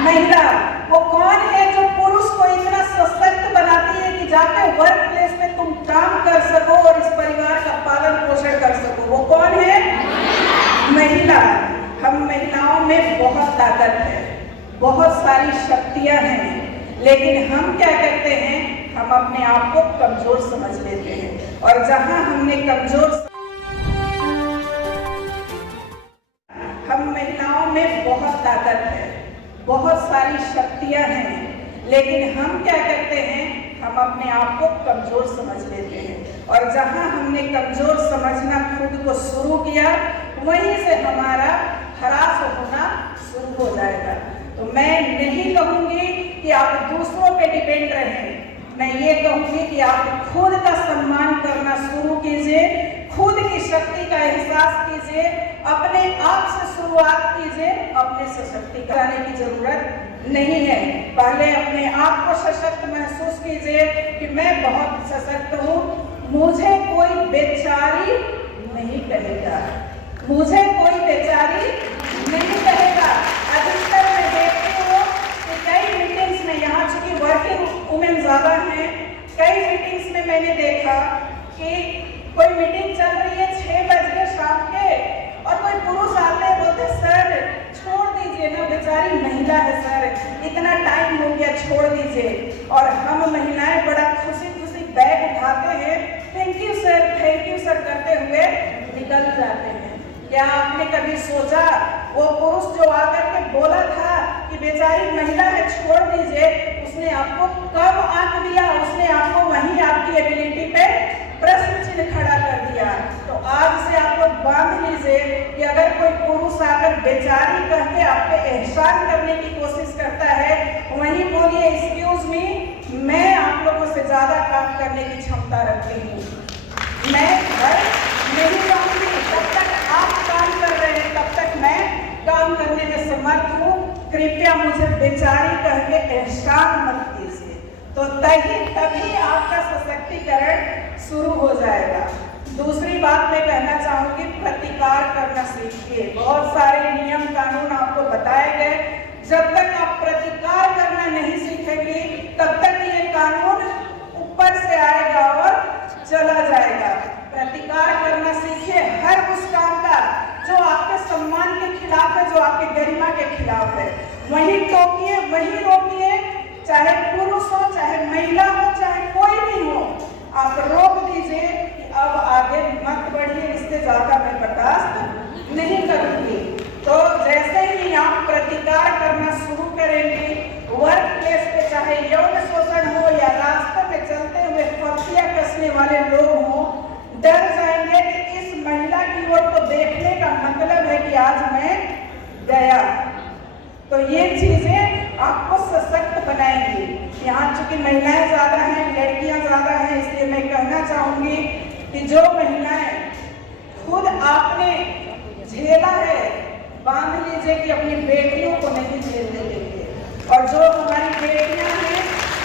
महिला वो कौन है जो पुरुष को इतना सशक्त बनाती है कि जाके वर्क प्लेस में तुम काम कर सको और इस परिवार का पालन पोषण कर सको? वो कौन है? महिला। हम महिलाओं में बहुत ताकत है, बहुत सारी शक्तियां हैं, लेकिन हम क्या करते हैं, हम अपने आप को कमजोर समझ लेते हैं। और जहां हमने हम महिलाओं में बहुत ताकत है, बहुत सारी शक्तियां हैं, लेकिन हम क्या करते हैं, हम अपने आप को कमजोर समझ लेते हैं। और जहां हमने कमजोर समझना खुद को शुरू किया, वहीं से हमारा हरास होना शुरू हो जाएगा। तो मैं नहीं कहूंगी कि आप दूसरों पे डिपेंड रहें, मैं ये कहूंगी कि आप खुद का सम्मान करना शुरू कीजिए, खुद की शक्ति का एहसास कीजिए, अपने आप से शुरुआत कीजिए। अपने सशक्ति कराने की जरूरत नहीं है, पहले अपने आप को सशक्त महसूस कीजिए कि मैं बहुत सशक्त हूँ, मुझे कोई बेचारी नहीं कहेगा, मुझे कोई बेचारी नहीं कहेगा। अधिकतर मैं देखती हूँ कि कई मीटिंग्स में, यहाँ चूंकि वर्किंग वुमेन ज्यादा हैं, कई मीटिंग्स में मैंने देखा कि कोई मीटिंग चल रही है 6 बजे शाम के, और कोई पुरुष आते हैं, बोलते सर छोड़ दीजिए ना, बेचारी महिला है सर, इतना टाइम हो गया, छोड़ दीजिए। और हम महिलाएं बड़ा खुशी खुशी बैग उठाते हैं, थैंक यू सर करते हुए निकल जाते हैं। क्या आपने कभी सोचा वो पुरुष जो आकर के बोला था कि बेचारी महिला है छोड़ दीजिए, उसने आपको कब आंक दिया? उसने आपको वहीं आपकी एबिलिटी पे प्रश्न चिन्ह खड़ा कर दिया। तो आज से आप लोग बांध लीजिए कि अगर कोई पुरुष आकर बेचारी कह के आप पे एहसान करने की कोशिश करता है, वहीं बोलिए एक्सक्यूज मी, मैं आप लोगों से ज्यादा काम करने की क्षमता रखती हूँ, मैं घर नहीं जाऊंगी, तब तक आप काम कर रहे हैं, तब तक मैं काम करने में समर्थ हूँ, कृपया मुझे बेचारी कह के एहसान मत कीजिए। तो तभी आपका सशक्तिकरण शुरू हो जाएगा। दूसरी बात मैं कहना चाहूंगी, प्रतिकार करना सीखिए। बहुत सारे नियम कानून आपको बताए गए, जब तक आप प्रतिकार करना नहीं सीखेंगे तब तक ये कानून ऊपर से आएगा और चला जाएगा। प्रतिकार करना सीखिए हर उस काम का जो आपके सम्मान के खिलाफ है, जो आपके गरिमा के खिलाफ है, वहीं टोकिए, वहीं रोकिए, चाहे पुरुष हो, चाहे महिला हो, चाहे कोई भी हो, आप रोक दीजिए कि अब आगे मत बढ़िए, इससे ज्यादा मैं बर्दाश्त नहीं करूंगी। तो जैसे ही आप प्रतिकार करना शुरू करेंगे, वर्क प्लेस पे चाहे यौन शोषण हो या रास्ते में चलते हुए फर्जियां कसने वाले लोग हों, डर जाएंगे कि इस महिला की ओर को देखने का मतलब है कि आज मैं गया। तो ये चीजें आपको सशक्त बनाएंगी। यहाँ चूंकि महिलाएं ज्यादा हैं, लड़कियां ज्यादा हैं, इसलिए मैं कहना चाहूंगी कि जो महिलाएं खुद आपने झेला है, बांध लीजिए कि अपनी बेटियों को नहीं झेलने देंगे। और जो हमारी बेटियां हैं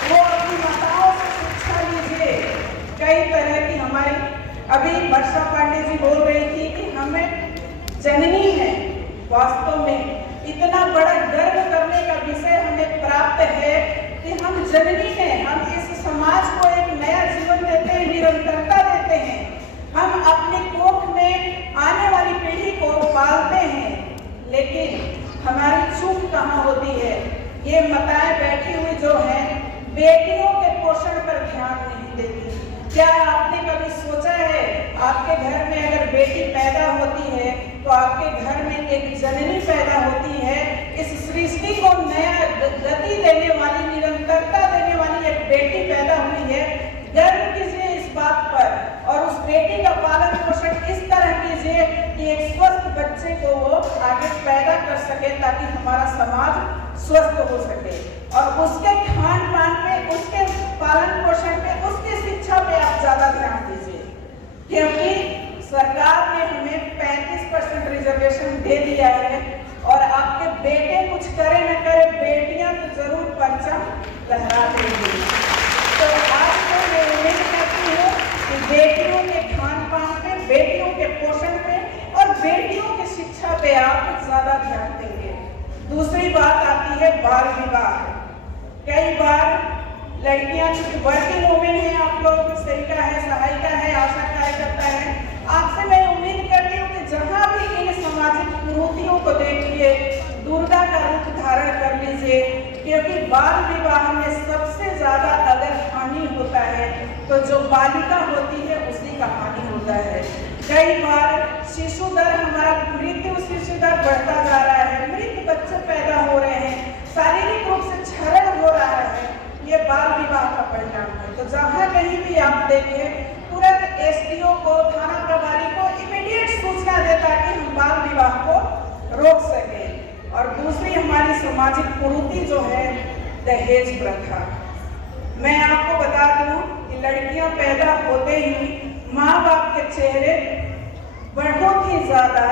वो अपनी माताओं से शिक्षा लीजिए। कई तरह की हमारी, अभी वर्षा पांडे जी बोल रही थी कि हमें जननी है, वास्तव में इतना बड़ा गर्व करने का विषय हमें प्राप्त है कि हम जननी हैं, हम इस समाज को एक नया जीवन देते हैं, निरंतरता देते हैं, हम अपने कोख में आने वाली पीढ़ी को पालते हैं। लेकिन हमारी चूक कहाँ होती है? ये माताएं बैठी हुई जो हैं, बेटियों के पोषण पर ध्यान नहीं देती। क्या आपने कभी सोचा है, आपके घर में अगर बेटी पैदा होती है तो आपके घर में एक जननी पैदा होती है, इस सृष्टि को नया गति देने वाली, निरंतरता देने वाली एक बेटी पैदा हुई है। गर्व कीजिए इस बात पर और उस बेटी का पालन पोषण इस तरह कीजिए कि एक स्वस्थ बच्चे को वो आगे पैदा कर सके, ताकि हमारा समाज स्वस्थ हो सके। और उसके खान पान पे, उसके पालन पोषण पे, उसकी शिक्षा पे आप ज्यादा ध्यान दीजिए, क्योंकि सरकार ने हमें 35% रिजर्वेशन दे दिया है। और आपके बेटे कुछ करे न करे, बेटियां तो जरूर परचम लहरा देंगी। तो आज तो मैं उम्मीद करती हूँ कि बेटियों के खान पान पे, बेटियों के पोषण पे और बेटियों की शिक्षा पे आप ज्यादा ध्यान देंगे। दूसरी बात आती आती है बाल विवाह। कई बार लड़कियां चूंकि वर्किंग वुमेन है, आप लोगों की सेविका है, सहायिका है, आशा कार्यकर्ता है, आपसे मैं उम्मीद करती हूँ कि जहाँ भी इन सामाजिक कुरीतियों को देखिए, दुर्गा का रूप धारण कर लीजिए, क्योंकि बाल विवाह में सबसे ज्यादा अगर हानि होता है तो जो बालिका होती है उसी का हानि होता है। कई बार शिशु दर हमारा मृत्यु शिशु दर बढ़ता जा रहा है, मृत बच्चे पैदा हो रहे हैं, शारीरिक रूप से क्षरण हो रहा है, ये बाल विवाह का परिणाम है। तो जहाँ कहीं भी आप देखें, तुरंत एसडीओ को, थाना प्रभारी को इमीडिएट सूचना देता कि हम बाल विवाह को रोक सके। और दूसरी हमारी सामाजिक कुरीति जो है दहेज प्रथा। मैं आपको बता दूं कि लड़कियां पैदा होते ही माँ बाप के चेहरे बहुत ही ज्यादा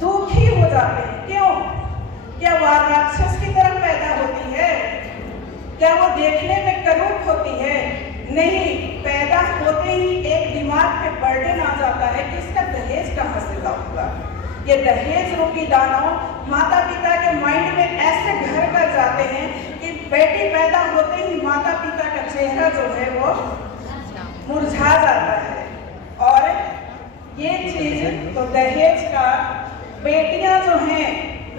दुखी हो जाते हैं। क्यों? क्या वह राक्षस की तरह पैदा होती है? क्या वो देखने में करूप होती है? नहीं, पैदा होते ही एक दिमाग पे बर्डन आ जाता है कि इसका दहेज कहाँ से लाऊंगा। ये दहेज रूपी दानव माता पिता के माइंड में ऐसे घर कर जाते हैं कि बेटी पैदा होते ही माता पिता का चेहरा जो है वो मुरझा जाता है। और ये चीज तो दहेज का, बेटियां जो हैं,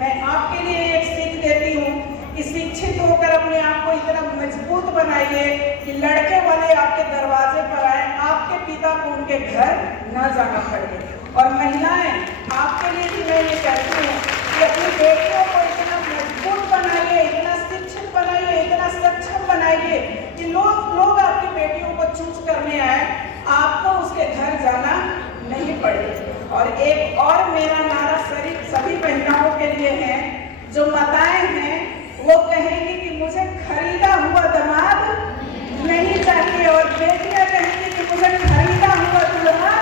मैं आपके लिए एक सीख देती हूँ कि शिक्षित होकर अपने आप को इतना मजबूत बनाइए कि लड़के वाले आपके दरवाजे पर आए, आपके पिता को उनके घर न जाना पड़े। और महिलाएं, आपके लिए भी मैं ये कहती हूँ कि अपनी बेटियों को इतना मजबूत बनाइए, इतना शिक्षित बनाइए, इतना सक्षम बनाइए कि लोग आपकी बेटियों को चूज करने आए, आपको उसके घर जाना नहीं पड़े। और एक और मेरा नारा सभी महिलाओं के लिए है, जो माताएं हैं वो कहेंगी कि मुझे खरीदा हुआ दामाद नहीं चाहिए, और बेटियां कहेंगी कि मुझे खरीदा हुआ दूल्हा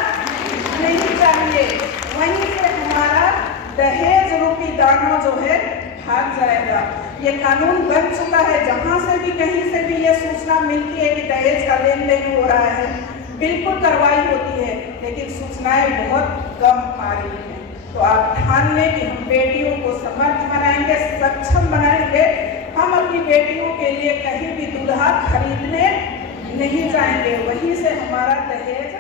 नहीं चाहिए। वहीं से हमारा दहेज रूपी दानव जो है भाग जाएगा। ये कानून बन चुका है, जहां से भी कहीं से भी ये सूचना मिलती है कि दहेज का लेन देन हो रहा है, बिल्कुल कार्रवाई होती है, लेकिन सूचनाएं बहुत कम आ रही हैं। तो आप ध्यान लें कि हम बेटियों को समर्थ बनाएंगे, सक्षम बनाएंगे। हम अपनी बेटियों के लिए कहीं भी दूल्हा खरीदने नहीं जाएंगे, वहीं से हमारा दहेज